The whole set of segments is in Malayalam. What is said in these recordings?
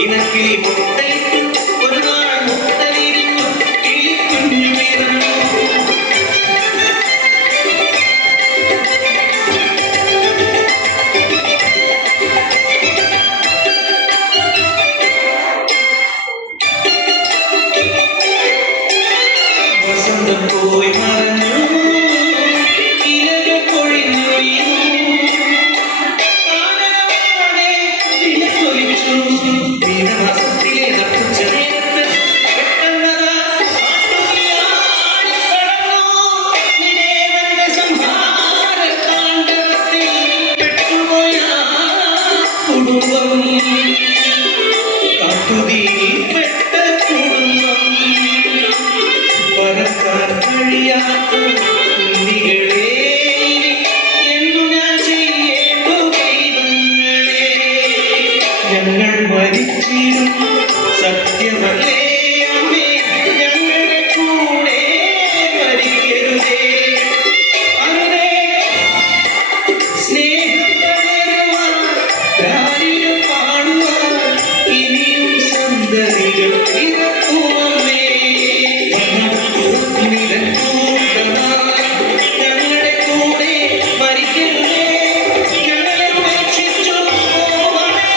ഇണക്കിളി മുട്ടയിട്ടു ഒരു നാൾ മുട്ട വിരിഞ്ഞു കിളിക്കുഞ്ഞു വീണു. വസന്തം പോയി മറഞ്ഞു, ഇലകൾ പൊഴിഞ്ഞു വീണു. വീണമാസത്തിലെ നട്ടുച്ച നേരത്ത് പെട്ടെന്നതാ നിദേവന്റെ സംഹാര താണ്ഡവത്തിൽ പെട്ടുപോയ കുടുംബം, കാട്ടുതീയിൽ പെട്ട കുടുംബം. പറക്കാൻ കഴിയാത്ത കുഞ്ഞികളെ എന്നു ഞാൻ ചെയ്യേണ്ടു ദൈവങ്ങളെ. ഞങ്ങൾ മരിച്ചിടും സത്യമല്ലേ അമ്മേ, ഞങ്ങളുടെ കൂടെ മരിക്കരുതേ. അരുതേ സ്നേഹം പകരുവാൻ, കാര്യം പാടുവാൻ ഇനിയും സന്തതികൾ പിറക്കുമമ്മേ. ഞങ്ങളുടെ കൂടെ മരിക്കരുതേ, ഞങ്ങളെ ഉപേക്ഷിച്ചു പോവണേ.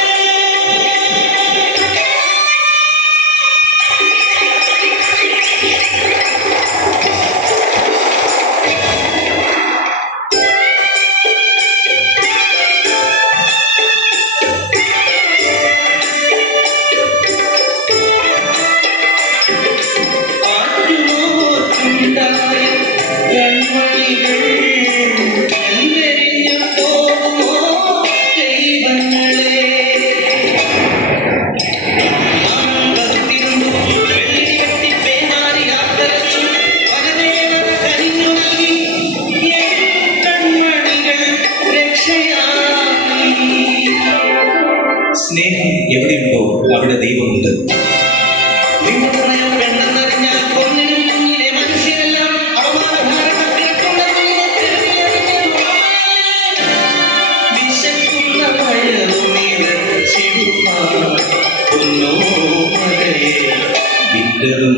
ആറ്റുനോറ്റുണ്ടായ കൺമണികൾ എന്നെരിഞ്ഞു പോകുമോ ദൈവങ്ങളെ. ആനന്ദത്തിരുന്നു വെള്ളി വെട്ടി പേനാരി ആദരിച്ചു വനദേവത കനിഞ്ഞു നൽകി എൻ കൺമണികൾ രക്ഷയായി. സ്നേഹം എവിടെയുണ്ടോ അവിടെ ദൈവമുണ്ട്. വെണ്ണെന്നറിഞ്ഞാൽ കൊന്നിനും കുഞ്ഞിലെ മനുഷ്യരെല്ലാം വിശക്കുന്ന വയറുനിറച്ചിടുന്നോ മകയെ വിറ്റതും